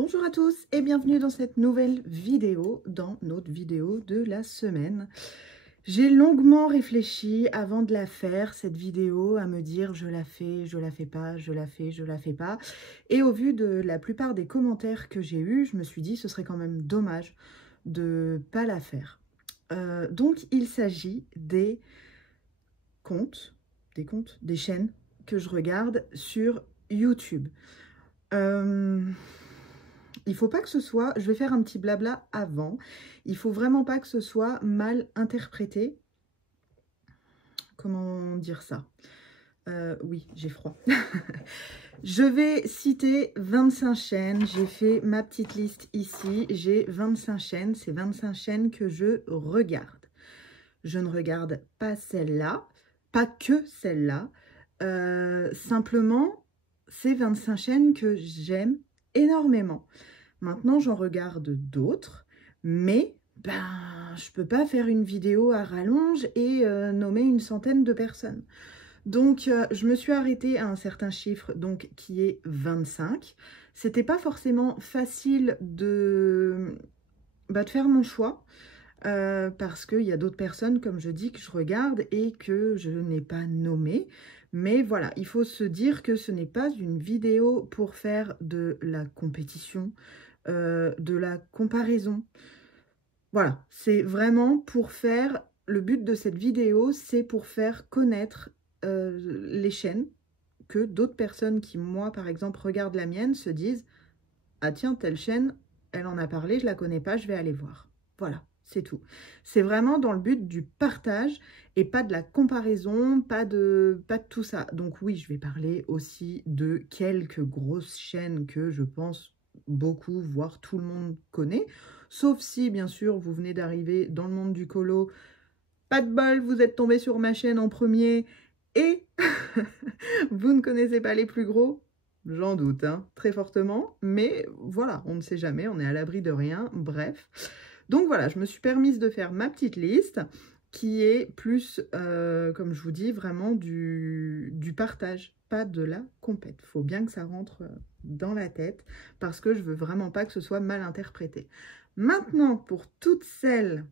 Bonjour à tous et bienvenue dans cette nouvelle vidéo, dans notre vidéo de la semaine. J'ai longuement réfléchi avant de la faire, cette vidéo, à me dire je la fais pas, je la fais pas. Et au vu de la plupart des commentaires que j'ai eus, je me suis dit ce serait quand même dommage de pas la faire. Donc il s'agit des des chaînes que je regarde sur YouTube. Il faut pas que ce soit, je vais faire un petit blabla avant, il faut vraiment pas que ce soit mal interprété. Comment dire ça? Oui, j'ai froid. Je vais citer 25 chaînes, j'ai fait ma petite liste ici, j'ai 25 chaînes, c'est 25 chaînes que je regarde. Je ne regarde pas celle-là, pas que celle-là, simplement, c'est 25 chaînes que j'aime énormément. Maintenant, j'en regarde d'autres, mais je peux pas faire une vidéo à rallonge et nommer une centaine de personnes. Donc, je me suis arrêtée à un certain chiffre, donc qui est 25. C'était pas forcément facile de faire mon choix, parce qu'il y a d'autres personnes, comme je dis, que je regarde et que je n'ai pas nommé. Mais voilà, il faut se dire que ce n'est pas une vidéo pour faire de la compétition, de la comparaison. Voilà, c'est vraiment pour faire, le but de cette vidéo, c'est pour faire connaître les chaînes, que d'autres personnes qui, moi, par exemple, regardent la mienne, se disent « Ah tiens, telle chaîne, elle en a parlé, je la connais pas, je vais aller voir. » Voilà, c'est tout. C'est vraiment dans le but du partage et pas de la comparaison, pas de tout ça. Donc oui, je vais parler aussi de quelques grosses chaînes que je pense beaucoup, voire tout le monde connaît. Sauf si, bien sûr, vous venez d'arriver dans le monde du colo. Pas de bol, vous êtes tombé sur ma chaîne en premier et vous ne connaissez pas les plus gros. J'en doute, hein, très fortement. Mais voilà, on ne sait jamais, on est à l'abri de rien. Bref. Donc voilà, je me suis permise de faire ma petite liste qui est plus, comme je vous dis, vraiment du partage, pas de la compète. Il faut bien que ça rentre dans la tête parce que je veux vraiment pas que ce soit mal interprété. Maintenant, pour toutes celles,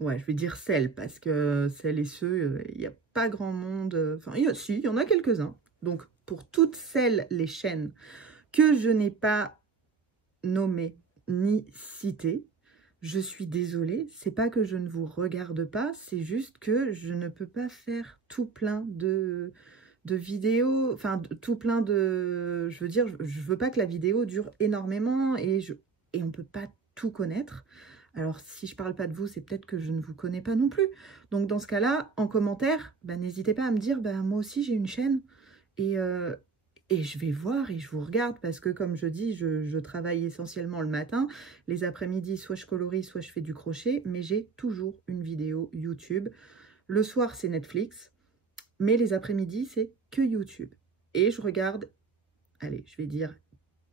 ouais, je vais dire celles parce que celles et ceux, il n'y a pas grand monde, enfin, si, il y en a quelques-uns. Donc, pour toutes celles, les chaînes que je n'ai pas nommées ni citées, je suis désolée, c'est pas que je ne vous regarde pas, c'est juste que je ne peux pas faire tout plein de vidéos, enfin tout plein de... Je veux dire, je veux pas que la vidéo dure énormément et on peut pas tout connaître. Alors si je parle pas de vous, c'est peut-être que je ne vous connais pas non plus. Donc dans ce cas-là, en commentaire, n'hésitez pas à me dire, moi aussi j'ai une chaîne et je vais voir et je vous regarde parce que comme je dis, je travaille essentiellement le matin. Les après-midi, soit je colorie, soit je fais du crochet, mais j'ai toujours une vidéo YouTube. Le soir, c'est Netflix, mais les après-midi, c'est que YouTube. Et je regarde, allez, je vais dire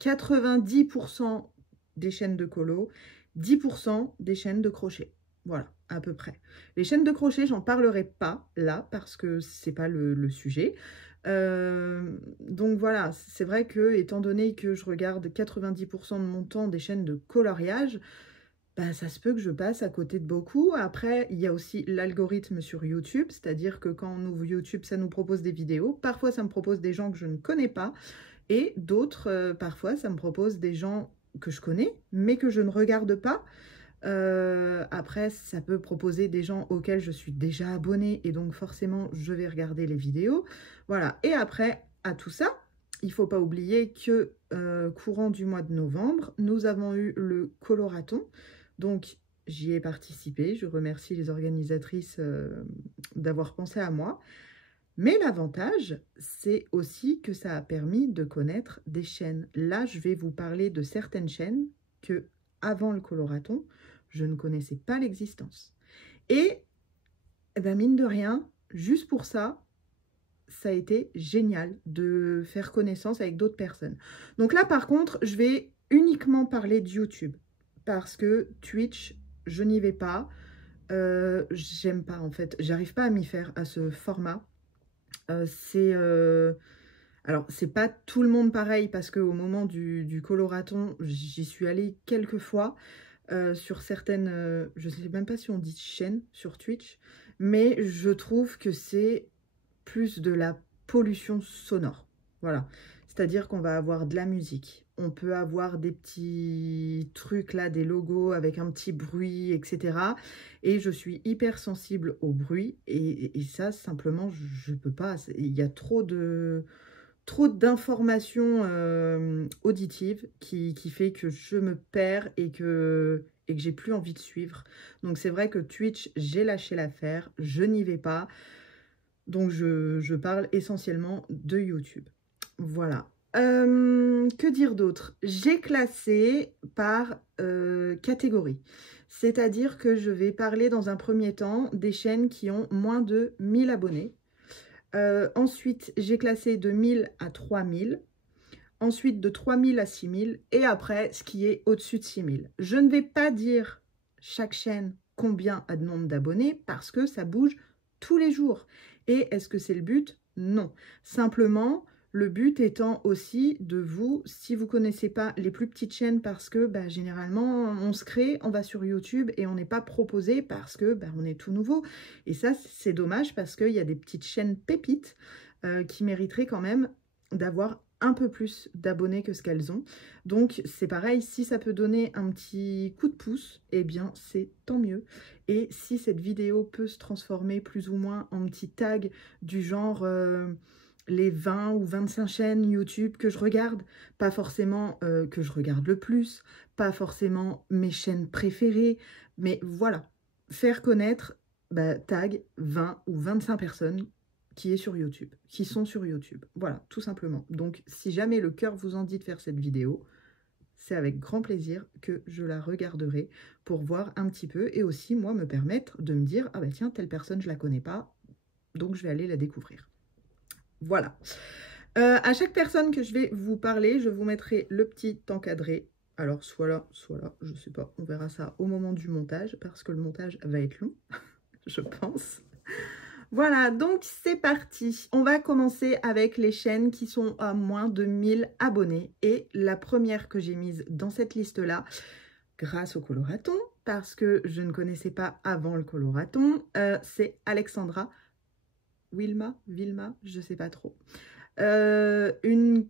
90% des chaînes de colo, 10% des chaînes de crochet. Voilà, à peu près. Les chaînes de crochet, j'en parlerai pas là parce que c'est pas le sujet. Donc voilà, c'est vrai que étant donné que je regarde 90% de mon temps des chaînes de coloriage, ça se peut que je passe à côté de beaucoup. Après, il y a aussi l'algorithme sur YouTube, c'est-à-dire que quand on ouvre YouTube, ça nous propose des vidéos. Parfois, ça me propose des gens que je ne connais pas. Et d'autres, parfois, ça me propose des gens que je connais, mais que je ne regarde pas. Après, ça peut proposer des gens auxquels je suis déjà abonnée et donc forcément, je vais regarder les vidéos. Voilà. Et après, à tout ça, il ne faut pas oublier que courant du mois de novembre, nous avons eu le coloraton. Donc, j'y ai participé. Je remercie les organisatrices d'avoir pensé à moi. Mais l'avantage, c'est aussi que ça a permis de connaître des chaînes. Là, je vais vous parler de certaines chaînes que, avant le coloraton, je ne connaissais pas l'existence. Et, mine de rien, juste pour ça, ça a été génial de faire connaissance avec d'autres personnes. Donc là, par contre, je vais uniquement parler de YouTube. Parce que Twitch, je n'y vais pas. J'aime pas, en fait. J'arrive pas à m'y faire à ce format. Alors, c'est pas tout le monde pareil, parce qu'au moment du coloraton, j'y suis allée quelques fois sur certaines, je sais même pas si on dit chaînes sur Twitch, mais je trouve que c'est plus de la pollution sonore. Voilà. C'est-à-dire qu'on va avoir de la musique. On peut avoir des petits trucs là, des logos avec un petit bruit, etc. Et je suis hyper sensible au bruit. Et ça, simplement, je peux pas. Il y a trop d'informations auditives qui fait que je me perds et que j'ai plus envie de suivre. Donc c'est vrai que Twitch, j'ai lâché l'affaire. Je n'y vais pas. Donc, je parle essentiellement de YouTube. Voilà. Que dire d'autre? J'ai classé par catégorie. C'est-à-dire que je vais parler dans un premier temps des chaînes qui ont moins de 1000 abonnés. Ensuite, j'ai classé de 1000 à 3000. Ensuite, de 3000 à 6000. Et après, ce qui est au-dessus de 6000. Je ne vais pas dire chaque chaîne combien a de nombre d'abonnés parce que ça bouge tous les jours. Et est-ce que c'est le but? Non. Simplement, le but étant aussi de vous, si vous ne connaissez pas les plus petites chaînes, parce que généralement, on se crée, on va sur YouTube et on n'est pas proposé parce que on est tout nouveau. Et ça, c'est dommage parce qu'il y a des petites chaînes pépites qui mériteraient quand même d'avoir un peu plus d'abonnés que ce qu'elles ont. Donc c'est pareil, si ça peut donner un petit coup de pouce, eh bien c'est tant mieux. Et si cette vidéo peut se transformer plus ou moins en petit tag du genre les 20 ou 25 chaînes YouTube que je regarde, pas forcément que je regarde le plus, pas forcément mes chaînes préférées, mais voilà, faire connaître tag 20 ou 25 personnes qui est sur YouTube, qui sont sur YouTube. Voilà, tout simplement. Donc, si jamais le cœur vous en dit de faire cette vidéo, c'est avec grand plaisir que je la regarderai pour voir un petit peu et aussi, moi, me permettre de me dire « Ah bah tiens, telle personne, je la connais pas, donc je vais aller la découvrir. » Voilà. À chaque personne que je vais vous parler, je vous mettrai le petit encadré. Alors, soit là, je sais pas, on verra ça au moment du montage, parce que le montage va être long, je pense. Voilà, donc c'est parti. On va commencer avec les chaînes qui sont à moins de 1000 abonnés. Et la première que j'ai mise dans cette liste-là, grâce au coloraton, parce que je ne connaissais pas avant le coloraton, c'est Alexandra Vilma, je ne sais pas trop. Une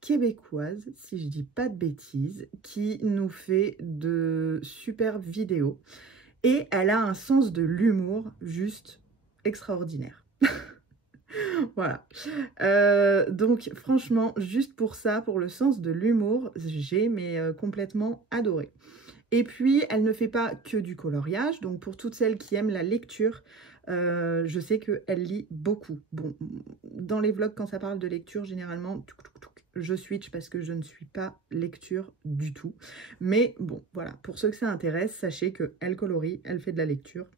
québécoise, si je dis pas de bêtises, qui nous fait de superbes vidéos. Et elle a un sens de l'humour juste extraordinaire. Voilà. Donc franchement, juste pour ça, pour le sens de l'humour, j'ai complètement adoré. Et puis, elle ne fait pas que du coloriage. Donc pour toutes celles qui aiment la lecture, je sais qu'elle lit beaucoup. Bon, dans les vlogs, quand ça parle de lecture, généralement, je switch parce que je ne suis pas lecture du tout. Mais bon, voilà, pour ceux que ça intéresse, sachez qu'elle colorie, elle fait de la lecture.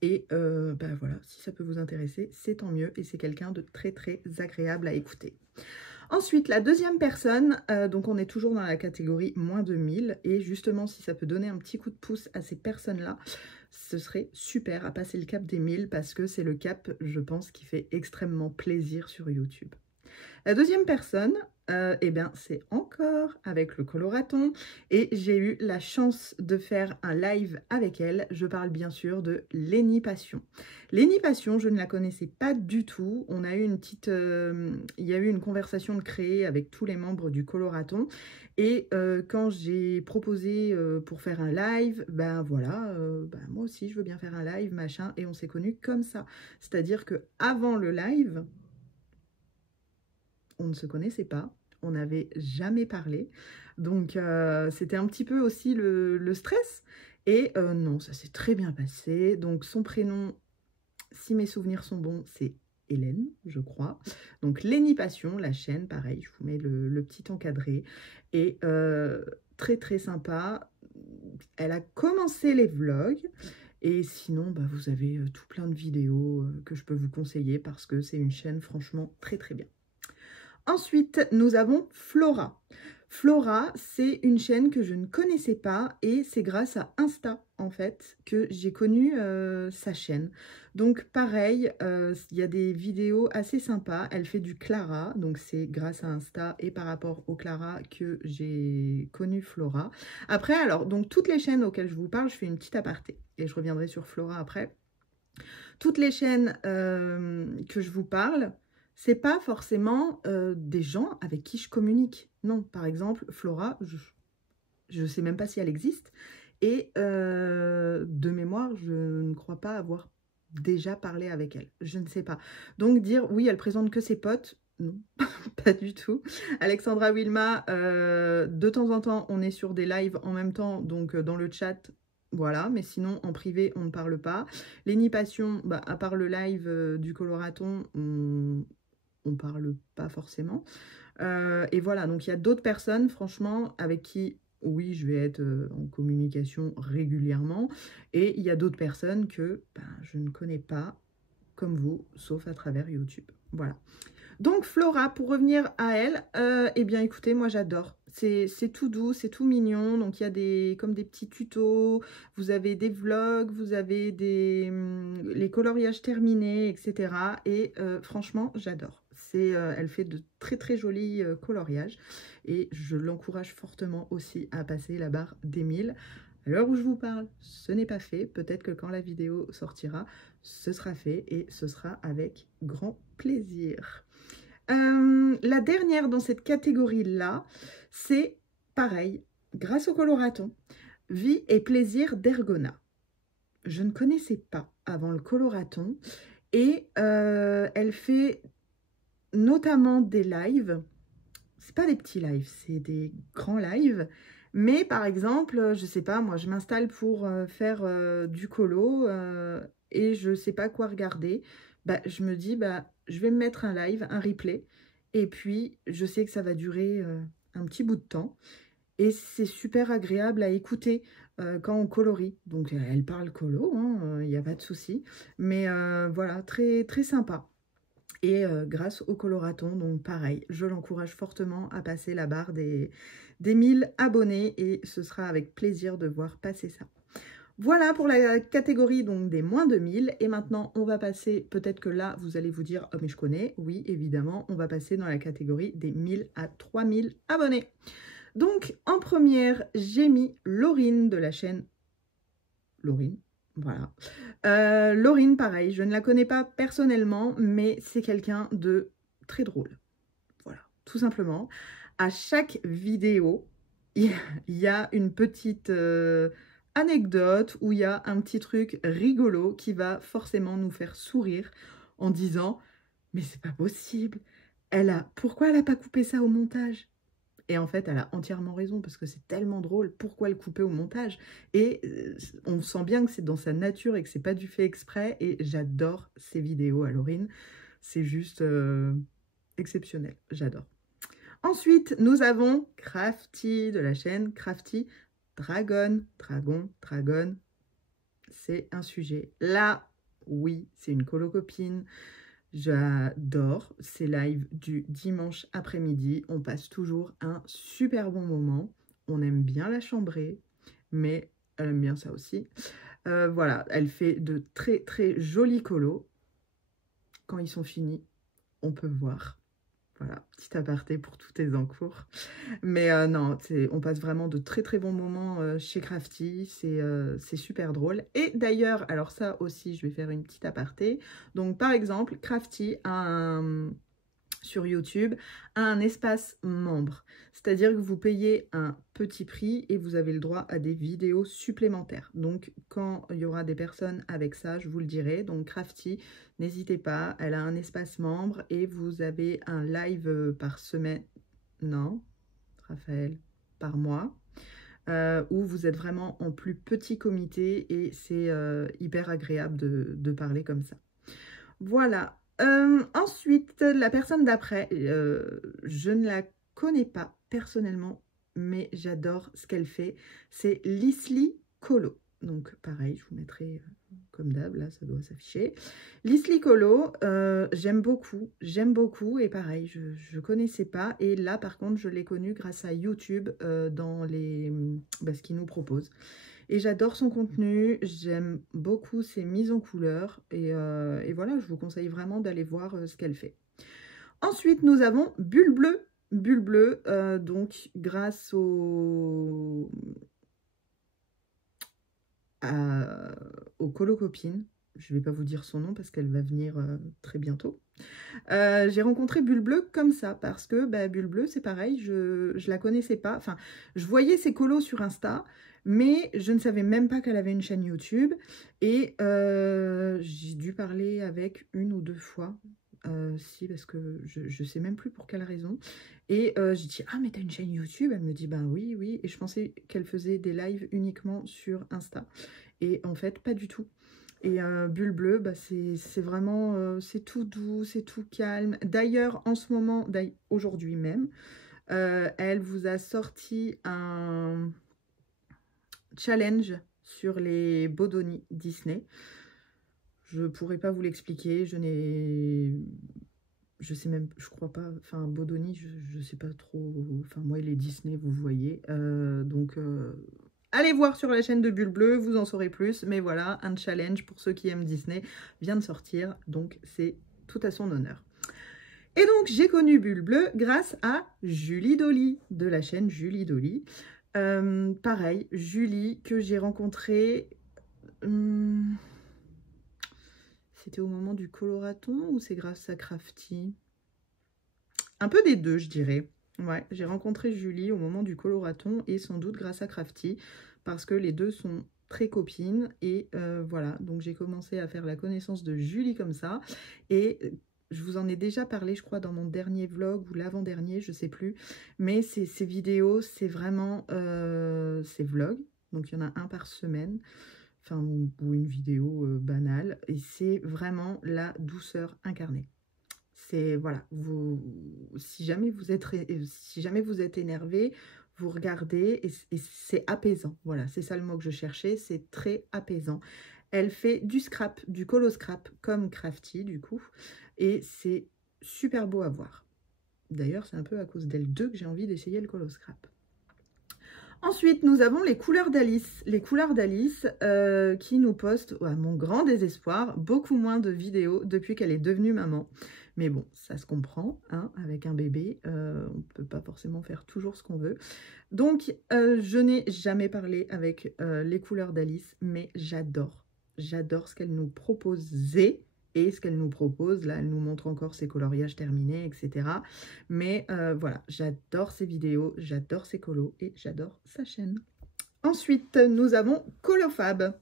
Et voilà, si ça peut vous intéresser, c'est tant mieux. Et c'est quelqu'un de très très agréable à écouter. Ensuite, la deuxième personne, donc on est toujours dans la catégorie moins de 1000. Et justement, si ça peut donner un petit coup de pouce à ces personnes-là, ce serait super à passer le cap des 1000 parce que c'est le cap, je pense, qui fait extrêmement plaisir sur YouTube. La deuxième personne, eh bien, c'est encore avec le coloraton et j'ai eu la chance de faire un live avec elle. Je parle bien sûr de Lénie Passion. Lénie Passion, je ne la connaissais pas du tout. On a eu une petite, il y a eu une conversation de créer avec tous les membres du coloraton et quand j'ai proposé pour faire un live, voilà, moi aussi je veux bien faire un live, machin, et on s'est connus comme ça. C'est-à-dire que avant le live, on ne se connaissait pas, on n'avait jamais parlé, donc c'était un petit peu aussi le stress, et non, ça s'est très bien passé. Donc son prénom, si mes souvenirs sont bons, c'est Hélène, je crois. Donc Lénie Passion, la chaîne, pareil, je vous mets le petit encadré, et très très sympa. Elle a commencé les vlogs, et sinon, vous avez tout plein de vidéos que je peux vous conseiller, parce que c'est une chaîne franchement très très bien. Ensuite, nous avons Flora. Flora, c'est une chaîne que je ne connaissais pas et c'est grâce à Insta, en fait, que j'ai connu sa chaîne. Donc, pareil, il y a des vidéos assez sympas. Elle fait du Clara, donc c'est grâce à Insta et par rapport au Clara que j'ai connu Flora. Après, alors, donc toutes les chaînes auxquelles je vous parle, je fais une petite aparté et je reviendrai sur Flora après. Toutes les chaînes que je vous parle, c'est pas forcément des gens avec qui je communique. Non, par exemple, Flora, je ne sais même pas si elle existe. Et de mémoire, je ne crois pas avoir déjà parlé avec elle. Je ne sais pas. Donc dire, oui, elle présente que ses potes, non, pas du tout. Alexandra Wilma, de temps en temps, on est sur des lives en même temps, donc dans le chat, voilà, mais sinon, en privé, on ne parle pas. Lenny Passion, bah, à part le live du Coloraton, on parle pas forcément. Et voilà, donc il y a d'autres personnes, franchement, avec qui, oui, je vais être en communication régulièrement. Et il y a d'autres personnes que ben, je ne connais pas, comme vous, sauf à travers YouTube. Voilà. Donc Flora, pour revenir à elle, eh bien écoutez, moi j'adore. C'est tout doux, c'est tout mignon. Donc il y a comme des petits tutos, vous avez des vlogs, vous avez les coloriages terminés, etc. Et franchement, j'adore. Elle fait de très très jolis coloriages. Et je l'encourage fortement aussi à passer la barre des 1000. À l'heure où je vous parle, ce n'est pas fait. Peut-être que quand la vidéo sortira, ce sera fait et ce sera avec grand plaisir. La dernière dans cette catégorie-là, c'est pareil, grâce au coloraton, Vie et plaisir d'Ergona. Je ne connaissais pas avant le coloraton et elle fait notamment des lives. C'est pas des petits lives, c'est des grands lives. Mais par exemple, je sais pas, moi je m'installe pour faire du colo et je sais pas quoi regarder. Bah, je me dis, bah, je vais me mettre un live, un replay. Et puis, je sais que ça va durer un petit bout de temps. Et c'est super agréable à écouter quand on colorie. Donc, elle parle colo, il n'y a pas de souci. Mais voilà, très, très sympa. Et grâce au coloraton, donc pareil, je l'encourage fortement à passer la barre des 1000 abonnés et ce sera avec plaisir de voir passer ça. Voilà pour la catégorie donc des moins de 1000 et maintenant on va passer, peut-être que là vous allez vous dire, oh mais je connais, oui évidemment, on va passer dans la catégorie des 1000 à 3000 abonnés. Donc en première, j'ai mis Laurine de la chaîne Laurine. Voilà. Laurine, pareil, je ne la connais pas personnellement, mais c'est quelqu'un de très drôle. Voilà, tout simplement. À chaque vidéo, il y a une petite anecdote où il y a un petit truc rigolo qui va forcément nous faire sourire en disant « Mais c'est pas possible, pourquoi elle n'a pas coupé ça au montage ?» Et en fait, elle a entièrement raison parce que c'est tellement drôle. Pourquoi le couper au montage? Et on sent bien que c'est dans sa nature et que c'est pas du fait exprès. Et j'adore ces vidéos à Laurine. C'est juste exceptionnel. J'adore. Ensuite, nous avons Crafty de la chaîne Crafty Dragon. Dragon. C'est un sujet. Là, oui, c'est une colo-copine. J'adore ces lives du dimanche après-midi. On passe toujours un super bon moment. On aime bien la chambrer, mais elle aime bien ça aussi. Voilà, elle fait de très très jolis colos. Quand ils sont finis, on peut voir. Voilà, petit aparté pour tous tes encours. Mais non, on passe vraiment de très très bons moments chez Crafty, c'est super drôle. Et d'ailleurs, alors ça aussi, je vais faire une petite aparté. Donc par exemple, Crafty a sur YouTube a un espace membre. C'est-à-dire que vous payez un petit prix et vous avez le droit à des vidéos supplémentaires. Donc quand il y aura des personnes avec ça, je vous le dirai. Donc Crafty, n'hésitez pas, elle a un espace membre et vous avez un live par semaine. Non, Raphaël, par mois, où vous êtes vraiment en plus petit comité et c'est hyper agréable de parler comme ça. Voilà. Ensuite, la personne d'après, je ne la connais pas personnellement, mais j'adore ce qu'elle fait. C'est Lisli Colo. Donc pareil, je vous mettrai comme d'hab, là, ça doit s'afficher. Lisley Colo, j'aime beaucoup. Et pareil, je ne connaissais pas. Et là, par contre, je l'ai connu grâce à YouTube dans ce qu'il nous propose. Et j'adore son contenu, j'aime beaucoup ses mises en couleur. Et voilà, je vous conseille vraiment d'aller voir ce qu'elle fait. Ensuite, nous avons Bulle Bleue. Bulle Bleue, donc grâce aux colo-copines, je ne vais pas vous dire son nom parce qu'elle va venir très bientôt. J'ai rencontré Bulle Bleue comme ça, parce que Bulle Bleue, c'est pareil, je la connaissais pas. Enfin, je voyais ses colos sur Insta, mais je ne savais même pas qu'elle avait une chaîne YouTube. Et j'ai dû parler avec une ou deux fois. Si, parce que je sais même plus pour quelle raison. Et j'ai dit, ah, mais t'as une chaîne YouTube? Elle me dit, ben oui, oui. Et je pensais qu'elle faisait des lives uniquement sur Insta. Et en fait, pas du tout. Et Bulle Bleue, c'est vraiment, c'est tout doux, c'est tout calme. D'ailleurs, en ce moment, aujourd'hui même, elle vous a sorti un challenge sur les Bodoni Disney. Je pourrais pas vous l'expliquer, je sais même, je crois pas, enfin Bodoni, je sais pas trop, enfin moi les Disney, vous voyez, allez voir sur la chaîne de Bulle Bleue, vous en saurez plus, mais voilà, un challenge pour ceux qui aiment Disney vient de sortir, donc c'est tout à son honneur. Et donc j'ai connu Bulle Bleue grâce à Julie Dolly, de la chaîne Julie Dolly. Pareil, Julie que j'ai rencontrée... C'était au moment du coloraton ou c'est grâce à Crafty? Un peu des deux, je dirais. Ouais, j'ai rencontré Julie au moment du coloraton et sans doute grâce à Crafty parce que les deux sont très copines. Et voilà, donc j'ai commencé à faire la connaissance de Julie comme ça. Et je vous en ai déjà parlé, je crois, dans mon dernier vlog ou l'avant-dernier, je sais plus. Mais ces vidéos, c'est vraiment ces vlogs. Donc il y en a un par semaine. Enfin, ou une vidéo banale, et c'est vraiment la douceur incarnée. C'est, voilà, si jamais vous êtes énervé, vous regardez, et c'est apaisant. Voilà, c'est ça le mot que je cherchais, c'est très apaisant. Elle fait du scrap, du colo scrap, comme Crafty, du coup, et c'est super beau à voir. D'ailleurs, c'est un peu à cause d'elle deux que j'ai envie d'essayer le colo scrap. Ensuite, nous avons les couleurs d'Alice. Les couleurs d'Alice qui nous postent, à mon grand désespoir, beaucoup moins de vidéos depuis qu'elle est devenue maman. Mais bon, ça se comprend, hein, avec un bébé, on ne peut pas forcément faire toujours ce qu'on veut. Donc, je n'ai jamais parlé avec les couleurs d'Alice, mais j'adore. J'adore ce qu'elle nous proposait. Et ce qu'elle nous propose, là, elle nous montre encore ses coloriages terminés, etc. Mais voilà, j'adore ses vidéos, j'adore ses colos et j'adore sa chaîne. Ensuite, nous avons Colofab.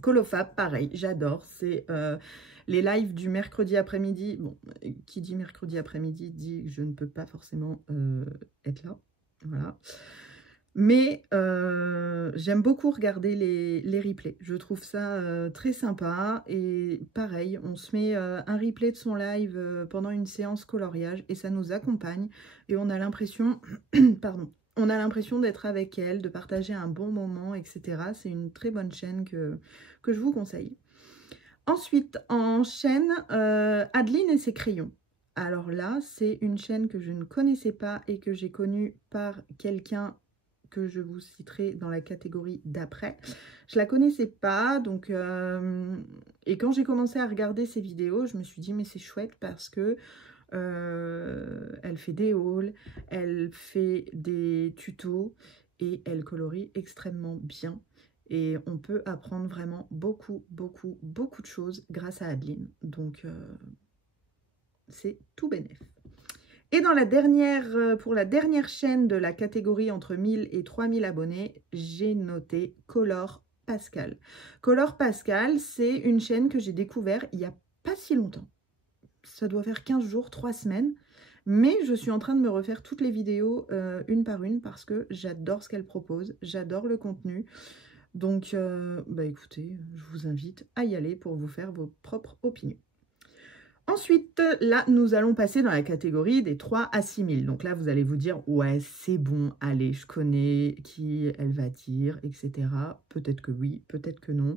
Colofab, pareil, j'adore. C'est les lives du mercredi après-midi. Bon, qui dit mercredi après-midi dit que je ne peux pas forcément être là. Voilà. Mais j'aime beaucoup regarder les replays. Je trouve ça très sympa. Et pareil, on se met un replay de son live pendant une séance coloriage et ça nous accompagne. Et on a l'impression, pardon, on a l'impression d'être avec elle, de partager un bon moment, etc. C'est une très bonne chaîne que je vous conseille. Ensuite, en chaîne, Adeline et ses crayons. Alors là, c'est une chaîne que je ne connaissais pas et que j'ai connue par quelqu'un que je vous citerai dans la catégorie d'après. Je la connaissais pas, donc et quand j'ai commencé à regarder ses vidéos, je me suis dit mais c'est chouette parce que elle fait des hauls, elle fait des tutos et elle colorie extrêmement bien. Et on peut apprendre vraiment beaucoup de choses grâce à Adeline. Donc c'est tout bénef. Et dans la dernière, pour la dernière chaîne de la catégorie entre 1000 et 3000 abonnés, j'ai noté Color Pascal. Color Pascal, c'est une chaîne que j'ai découvert il n'y a pas si longtemps. Ça doit faire 15 jours, 3 semaines. Mais je suis en train de me refaire toutes les vidéos une par une parce que j'adore ce qu'elle propose, j'adore le contenu. Donc, écoutez, je vous invite à y aller pour vous faire vos propres opinions. Ensuite, là, nous allons passer dans la catégorie des 3 à 6 000. Donc là, vous allez vous dire, ouais, c'est bon, allez, je connais qui elle va dire, etc. Peut-être que oui, peut-être que non.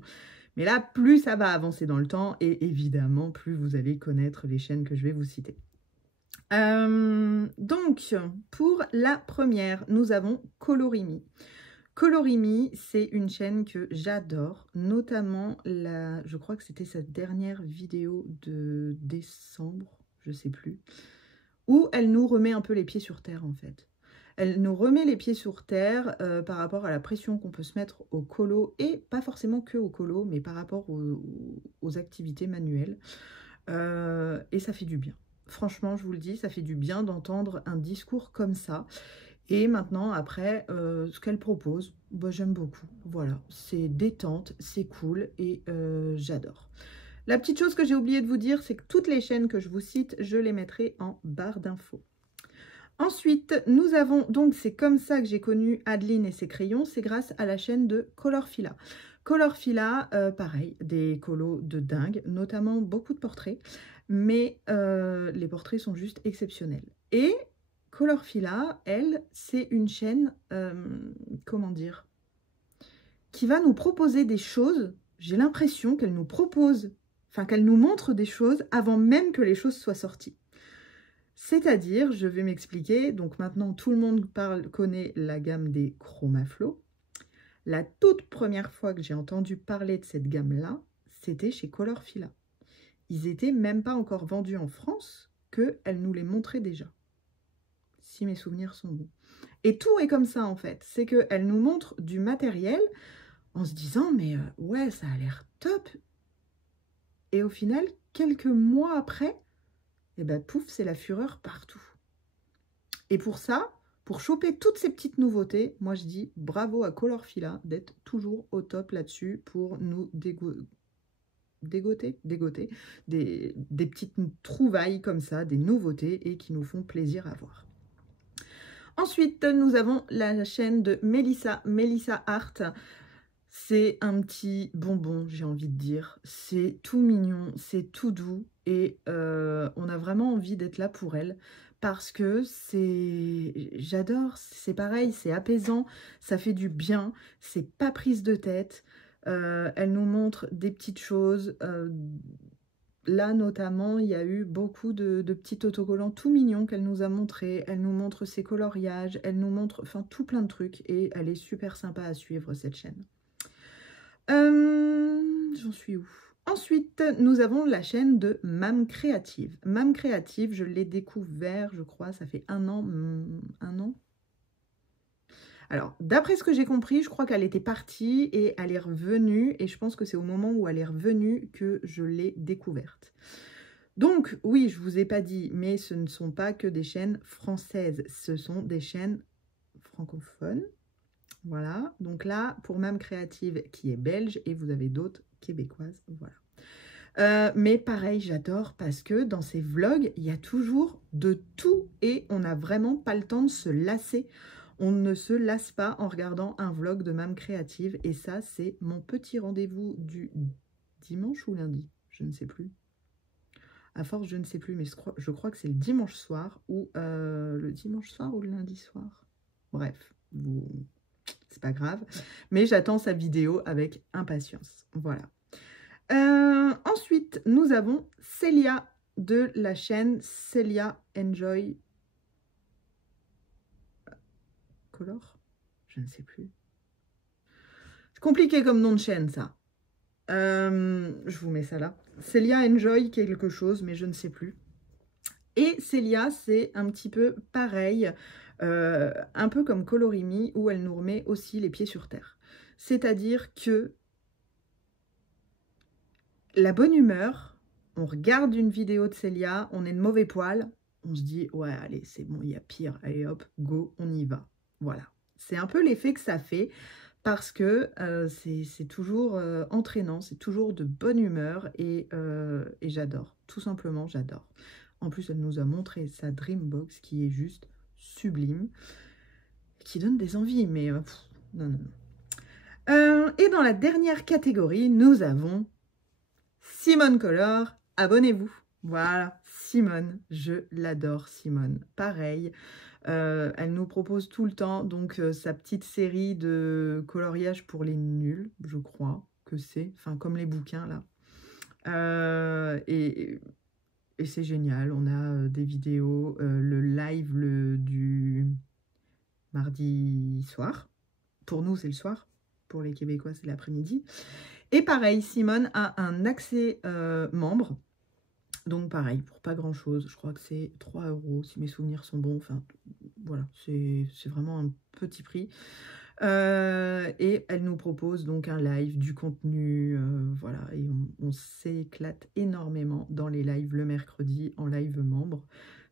Mais là, plus ça va avancer dans le temps et évidemment, plus vous allez connaître les chaînes que je vais vous citer. Donc, pour la première, nous avons Colorimi. Colorimi, c'est une chaîne que j'adore, notamment, je crois que c'était sa dernière vidéo de décembre, je sais plus, où elle nous remet un peu les pieds sur terre en fait. Elle nous remet les pieds sur terre par rapport à la pression qu'on peut se mettre au colo, et pas forcément que au colo, mais par rapport aux activités manuelles. Et ça fait du bien. Franchement, je vous le dis, ça fait du bien d'entendre un discours comme ça. Et maintenant, après, ce qu'elle propose, bah, j'aime beaucoup. Voilà, c'est détente, c'est cool et j'adore. La petite chose que j'ai oublié de vous dire, c'est que toutes les chaînes que je vous cite, je les mettrai en barre d'infos. Ensuite, nous avons, donc c'est comme ça que j'ai connu Adeline et ses crayons, c'est grâce à la chaîne de Colorfila. Colorfila, pareil, des colos de dingue, notamment beaucoup de portraits, mais les portraits sont juste exceptionnels. Et Colorfila, elle, c'est une chaîne, comment dire, qui va nous proposer des choses, j'ai l'impression qu'elle nous propose, enfin qu'elle nous montre des choses avant même que les choses soient sorties. C'est-à-dire, je vais m'expliquer, donc maintenant tout le monde connaît la gamme des Chromaflow. La toute première fois que j'ai entendu parler de cette gamme-là, c'était chez Colorfila. Ils n'étaient même pas encore vendus en France, qu'elle nous les montrait déjà. Si mes souvenirs sont bons. Et tout est comme ça en fait, c'est qu'elle nous montre du matériel en se disant mais ouais, ça a l'air top. Et au final, quelques mois après, et ben pouf, c'est la fureur partout. Et pour ça, pour choper toutes ces petites nouveautés, moi je dis bravo à Colorfila d'être toujours au top là-dessus pour nous dégoter des petites trouvailles comme ça, des nouveautés et qui nous font plaisir à voir. Ensuite, nous avons la chaîne de Melissa Art. C'est un petit bonbon, j'ai envie de dire. C'est tout mignon, c'est tout doux et on a vraiment envie d'être là pour elle parce que j'adore, c'est pareil, c'est apaisant, ça fait du bien, c'est pas prise de tête. Elle nous montre des petites choses. Là, notamment, il y a eu beaucoup de petits autocollants tout mignons qu'elle nous a montrés. Elle nous montre ses coloriages, elle nous montre enfin tout plein de trucs et elle est super sympa à suivre cette chaîne. J'en suis où? Ensuite, nous avons la chaîne de Mam Créative. Mam Créative, je l'ai découvert, je crois, ça fait un an. Alors, d'après ce que j'ai compris, je crois qu'elle était partie et elle est revenue. Et je pense que c'est au moment où elle est revenue que je l'ai découverte. Donc, oui, je ne vous ai pas dit, mais ce ne sont pas que des chaînes françaises. Ce sont des chaînes francophones. Voilà, donc là, pour Mam Créative, qui est belge, et vous avez d'autres québécoises, voilà. Mais pareil, j'adore parce que dans ces vlogs, il y a toujours de tout et on n'a vraiment pas le temps de se lasser. On ne se lasse pas en regardant un vlog de Mam Créative et ça, c'est mon petit rendez-vous du dimanche ou lundi, je ne sais plus. À force, je ne sais plus, mais je crois que c'est le dimanche soir ou le dimanche soir ou le lundi soir. Bref, c'est pas grave, mais j'attends sa vidéo avec impatience. Voilà. Ensuite, nous avons Célia de la chaîne Célia Enjoy Color. Je ne sais plus. C'est compliqué comme nom de chaîne, ça. Je vous mets ça là. Célia Enjoy quelque chose, mais je ne sais plus. Et Célia, c'est un petit peu pareil, un peu comme Colorimi, où elle nous remet aussi les pieds sur terre. C'est-à-dire que la bonne humeur, on regarde une vidéo de Célia, on est de mauvais poil, on se dit, ouais, allez, c'est bon, il y a pire, allez hop, go, on y va. Voilà. C'est un peu l'effet que ça fait, parce que c'est toujours entraînant, c'est toujours de bonne humeur, et j'adore, tout simplement, j'adore. En plus, elle nous a montré sa Dreambox, qui est juste sublime, qui donne des envies, mais non, non, non. Et dans la dernière catégorie, nous avons Simone Color, abonnez-vous. Voilà, Simone, je l'adore, Simone. Pareil, elle nous propose tout le temps donc sa petite série de coloriage pour les nuls, je crois que c'est, enfin comme les bouquins là. Et c'est génial, on a des vidéos, le live du mardi soir. Pour nous, c'est le soir. Pour les Québécois, c'est l'après-midi. Et pareil, Simone a un accès membre. Donc pareil, pour pas grand-chose. Je crois que c'est 3 € si mes souvenirs sont bons. Enfin, voilà, c'est vraiment un petit prix. Et elle nous propose donc un live, du contenu, voilà, et on s'éclate énormément dans les lives le mercredi en live membre.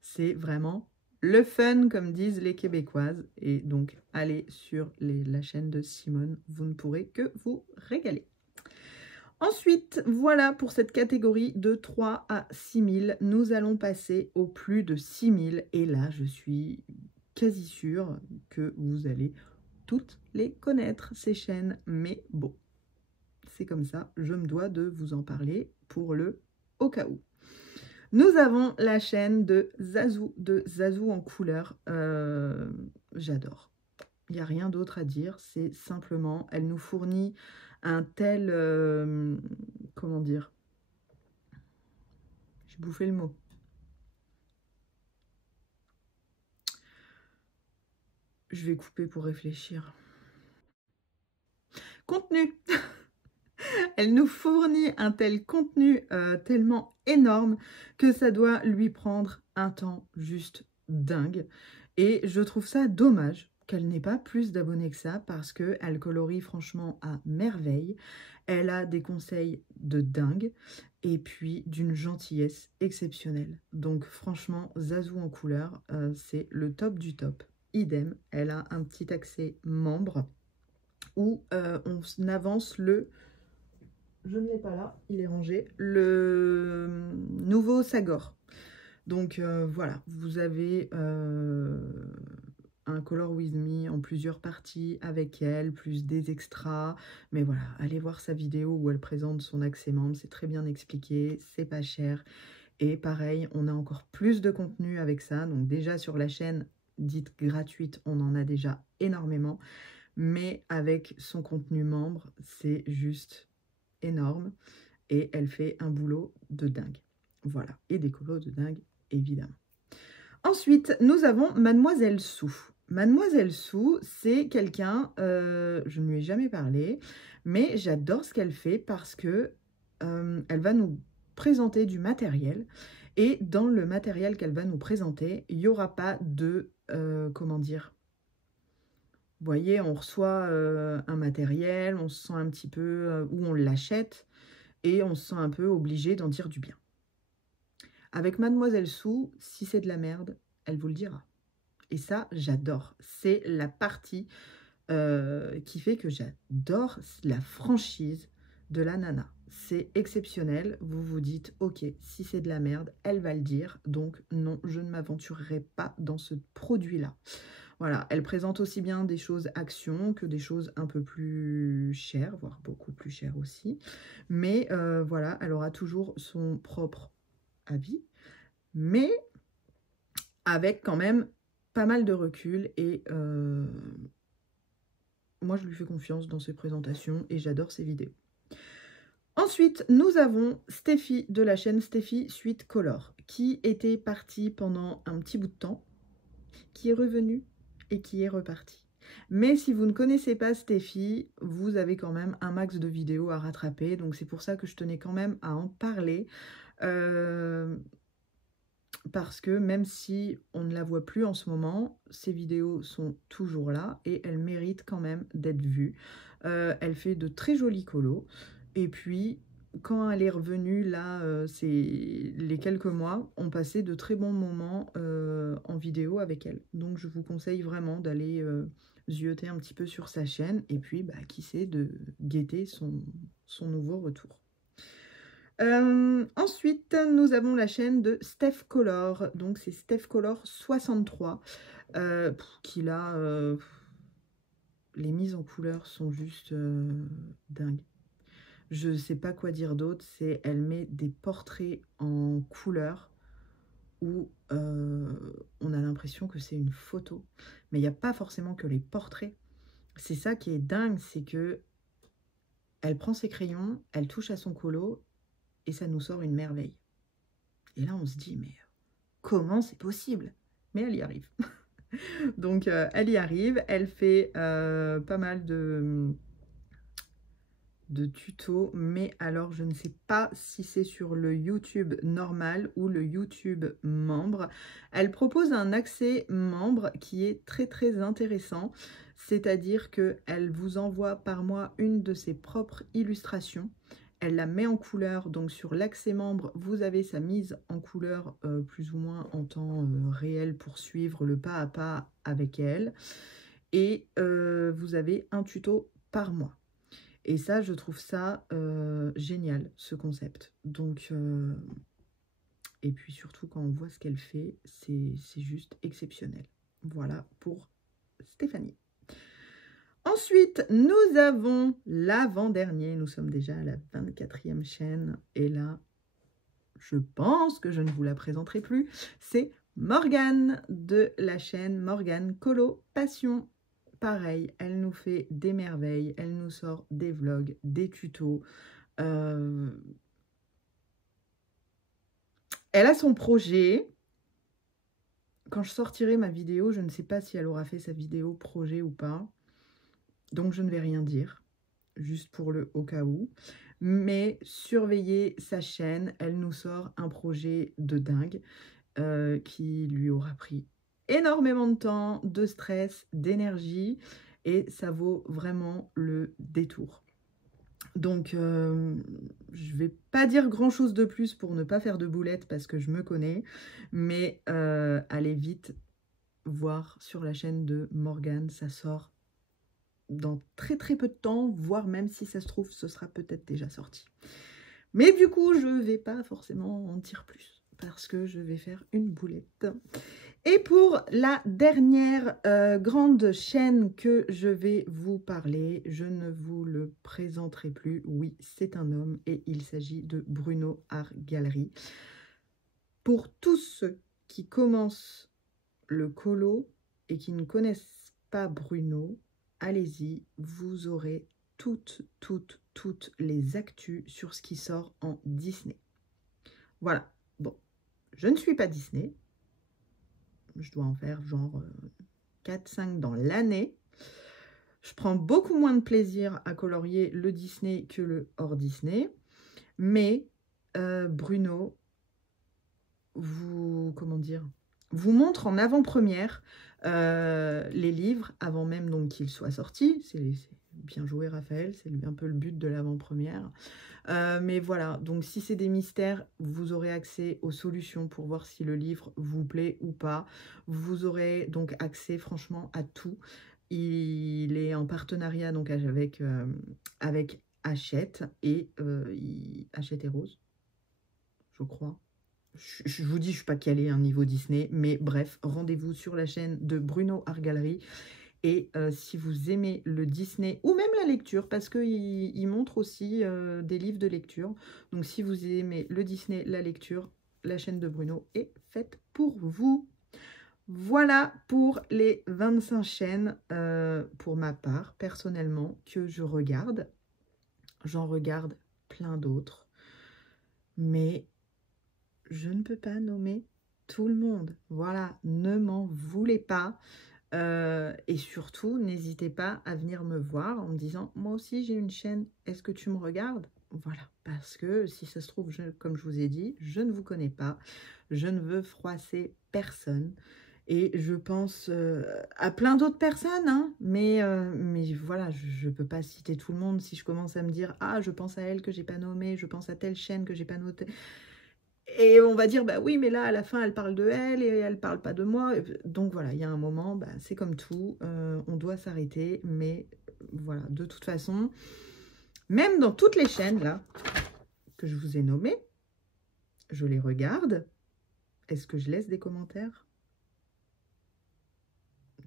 C'est vraiment le fun, comme disent les Québécoises. Et donc, allez sur la chaîne de Simone, vous ne pourrez que vous régaler. Ensuite, voilà pour cette catégorie de 3 à 6 000. Nous allons passer au plus de 6 000. Et là, je suis quasi sûre que vous allez toutes les connaître, ces chaînes. Mais bon, c'est comme ça. Je me dois de vous en parler pour le au cas où. Nous avons la chaîne de Zazou en couleur. J'adore. Il n'y a rien d'autre à dire. C'est simplement, elle nous fournit un tel... comment dire? J'ai bouffé le mot. Je vais couper pour réfléchir. Contenu. Elle nous fournit un tel contenu tellement énorme que ça doit lui prendre un temps juste dingue. Et je trouve ça dommage qu'elle n'ait pas plus d'abonnés que ça parce qu'elle colorie franchement à merveille. Elle a des conseils de dingue et puis d'une gentillesse exceptionnelle. Donc franchement, Zazou en couleur, c'est le top du top. Idem, elle a un petit accès membre où on avance le... Je ne l'ai pas là, il est rangé. Le nouveau Sagor. Donc voilà, vous avez un Color With Me en plusieurs parties avec elle, plus des extras. Mais voilà, allez voir sa vidéo où elle présente son accès membre. C'est très bien expliqué, c'est pas cher. Et pareil, on a encore plus de contenu avec ça. Donc déjà sur la chaîne dite gratuite, on en a déjà énormément. Mais avec son contenu membre, c'est juste énorme et elle fait un boulot de dingue. Voilà, et des colos de dingue, évidemment. Ensuite, nous avons Mademoiselle Sou. Mademoiselle Sou, c'est quelqu'un, je ne lui ai jamais parlé, mais j'adore ce qu'elle fait parce que elle va nous présenter du matériel et dans le matériel qu'elle va nous présenter, il n'y aura pas de, comment dire, vous voyez, on reçoit un matériel, on se sent un petit peu, ou on l'achète, et on se sent un peu obligé d'en dire du bien. Avec Mademoiselle Sou, si c'est de la merde, elle vous le dira. Et ça, j'adore. C'est la partie qui fait que j'adore la franchise de la nana. C'est exceptionnel. Vous vous dites, ok, si c'est de la merde, elle va le dire. Donc non, je ne m'aventurerai pas dans ce produit-là. Voilà, elle présente aussi bien des choses action que des choses un peu plus chères, voire beaucoup plus chères aussi. Mais voilà, elle aura toujours son propre avis, mais avec quand même pas mal de recul. Et moi, je lui fais confiance dans ses présentations et j'adore ses vidéos. Ensuite, nous avons Steffi de la chaîne Steffi Sweet Color, qui était partie pendant un petit bout de temps, qui est revenue et qui est reparti. Mais si vous ne connaissez pas Steffi, vous avez quand même un max de vidéos à rattraper. Donc c'est pour ça que je tenais quand même à en parler. Parce que même si on ne la voit plus en ce moment, ses vidéos sont toujours là et elle mérite quand même d'être vue. Elle fait de très jolis colos. Et puis, quand elle est revenue, là, les quelques mois, on passait de très bons moments en vidéo avec elle. Donc, je vous conseille vraiment d'aller zioter un petit peu sur sa chaîne et puis, bah, qui sait, de guetter son nouveau retour. Ensuite, nous avons la chaîne de Steph Color. Donc, c'est Steph Color 63 qui là, les mises en couleur sont juste dingues. Je ne sais pas quoi dire d'autre. C'est elle met des portraits en couleur où on a l'impression que c'est une photo. Mais il n'y a pas forcément que les portraits. C'est ça qui est dingue, c'est que Elle prend ses crayons, elle touche à son colo et ça nous sort une merveille. Et là, on se dit, mais comment c'est possible? Mais elle y arrive. Donc, elle y arrive, elle fait pas mal de tutos, mais alors je ne sais pas si c'est sur le YouTube normal ou le YouTube membre. Elle propose un accès membre qui est très intéressant, c'est-à-dire qu'elle vous envoie par mois une de ses propres illustrations. Elle la met en couleur, donc sur l'accès membre, vous avez sa mise en couleur plus ou moins en temps réel pour suivre le pas à pas avec elle. Et vous avez un tuto par mois. Et ça, je trouve ça génial, ce concept. Donc, et puis surtout, quand on voit ce qu'elle fait, c'est juste exceptionnel. Voilà pour Stéphanie. Ensuite, nous avons l'avant-dernier. Nous sommes déjà à la 24e chaîne. Et là, je pense que je ne vous la présenterai plus. C'est Morgane de la chaîne Morgane Colo Passion. Pareil, elle nous fait des merveilles, elle nous sort des vlogs, des tutos. Elle a son projet. Quand je sortirai ma vidéo, je ne sais pas si elle aura fait sa vidéo projet ou pas. Donc je ne vais rien dire, juste pour le au cas où. Mais surveillez sa chaîne, elle nous sort un projet de dingue qui lui aura pris énormément de temps, de stress, d'énergie, et ça vaut vraiment le détour. Donc, je ne vais pas dire grand-chose de plus pour ne pas faire de boulettes parce que je me connais, mais allez vite voir sur la chaîne de Morgane, ça sort dans très peu de temps, voire même si ça se trouve, ce sera peut-être déjà sorti. Mais du coup, je ne vais pas forcément en dire plus parce que je vais faire une boulette. Et pour la dernière grande chaîne que je vais vous parler, je ne vous le présenterai plus. Oui, c'est un homme et il s'agit de Bruno Art Gallery. Pour tous ceux qui commencent le colo et qui ne connaissent pas Bruno, allez-y, vous aurez toutes les actus sur ce qui sort en Disney. Voilà, bon, je ne suis pas Disney. Je dois en faire genre 4-5 dans l'année. Je prends beaucoup moins de plaisir à colorier le Disney que le hors Disney. Mais Bruno vous montre en avant-première les livres avant même donc qu'ils soient sortis. C'est bien joué Raphaël, c'est un peu le but de l'avant-première. Mais voilà, donc si c'est des mystères, vous aurez accès aux solutions pour voir si le livre vous plaît ou pas. Vous aurez donc accès franchement à tout. Il est en partenariat donc avec Hachette et Hachette et Rose, je crois. Je vous dis, je ne suis pas calée un niveau Disney, mais bref, rendez-vous sur la chaîne de Bruno Art Gallery. Et si vous aimez le Disney ou même la lecture, parce qu'il montre aussi des livres de lecture. Donc si vous aimez le Disney, la lecture, la chaîne de Bruno est faite pour vous. Voilà pour les 25 chaînes, pour ma part, personnellement, que je regarde. J'en regarde plein d'autres. Mais je ne peux pas nommer tout le monde. Voilà, ne m'en voulez pas. Et surtout, n'hésitez pas à venir me voir en me disant « Moi aussi, j'ai une chaîne, est-ce que tu me regardes ?» Voilà, parce que si ça se trouve, comme je vous ai dit, je ne vous connais pas. Je ne veux froisser personne. Et je pense à plein d'autres personnes, hein, mais voilà, je ne peux pas citer tout le monde. Si je commence à me dire « Ah, je pense à elle que j'ai pas nommée, je pense à telle chaîne que j'ai pas notée. » Et on va dire, bah oui, mais là, à la fin, elle parle de elle et elle parle pas de moi. Donc voilà, il y a un moment, bah, c'est comme tout, on doit s'arrêter. Mais voilà, de toute façon, même dans toutes les chaînes, là, que je vous ai nommées, je les regarde. Est-ce que je laisse des commentaires?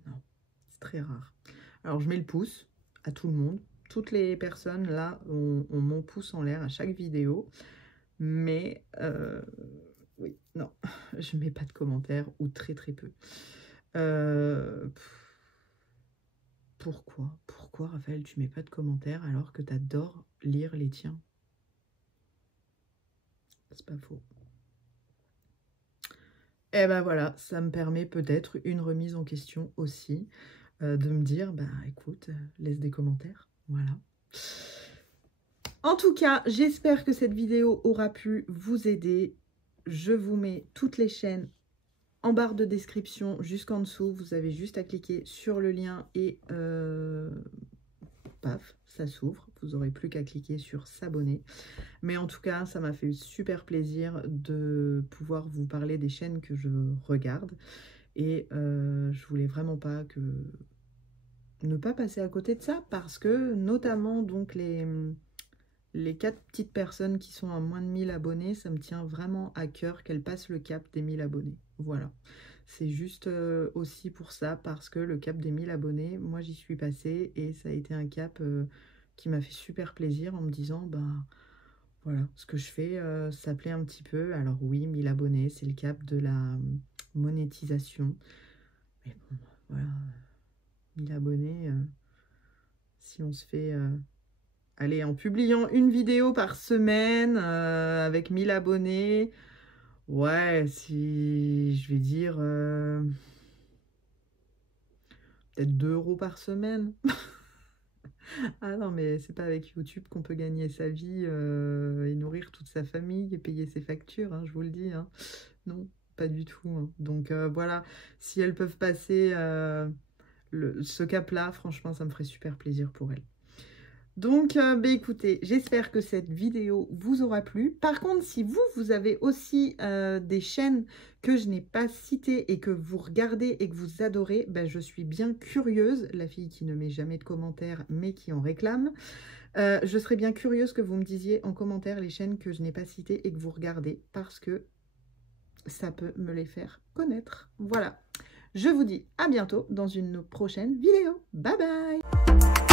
Non, c'est très rare. Alors, je mets le pouce à tout le monde. Toutes les personnes, là, ont mon pouce en l'air à chaque vidéo. Mais... oui, non, je ne mets pas de commentaires ou très peu. Pourquoi, Raphaël, tu mets pas de commentaires alors que tu adores lire les tiens. C'est pas faux. Et ben voilà, ça me permet peut-être une remise en question aussi, de me dire, bah écoute, laisse des commentaires, voilà. En tout cas, j'espère que cette vidéo aura pu vous aider. Je vous mets toutes les chaînes en barre de description jusqu'en dessous. Vous avez juste à cliquer sur le lien et paf, ça s'ouvre. Vous n'aurez plus qu'à cliquer sur s'abonner. Mais en tout cas, ça m'a fait super plaisir de pouvoir vous parler des chaînes que je regarde. Et je voulais vraiment pas ne pas passer à côté de ça, parce que notamment donc les 4 petites personnes qui sont à moins de 1000 abonnés, ça me tient vraiment à cœur qu'elles passent le cap des 1000 abonnés. Voilà. C'est juste aussi pour ça, parce que le cap des 1000 abonnés, moi j'y suis passée et ça a été un cap qui m'a fait super plaisir en me disant, bah voilà, ce que je fais, ça plaît un petit peu. Alors oui, 1000 abonnés, c'est le cap de la monétisation. Mais bon, voilà, 1000 abonnés, si on se fait... allez, en publiant une vidéo par semaine, avec 1000 abonnés, ouais, si je vais dire peut-être 2 € par semaine. Ah non, mais c'est pas avec YouTube qu'on peut gagner sa vie et nourrir toute sa famille et payer ses factures, hein, je vous le dis. Hein. Non, pas du tout. Hein. Donc voilà, si elles peuvent passer ce cap-là, franchement, ça me ferait super plaisir pour elles. Donc, bah, écoutez, j'espère que cette vidéo vous aura plu. Par contre, si vous avez aussi des chaînes que je n'ai pas citées et que vous regardez et que vous adorez, bah, je suis bien curieuse, la fille qui ne met jamais de commentaires mais qui en réclame, je serais bien curieuse que vous me disiez en commentaire les chaînes que je n'ai pas citées et que vous regardez, parce que ça peut me les faire connaître. Voilà, je vous dis à bientôt dans une prochaine vidéo. Bye bye!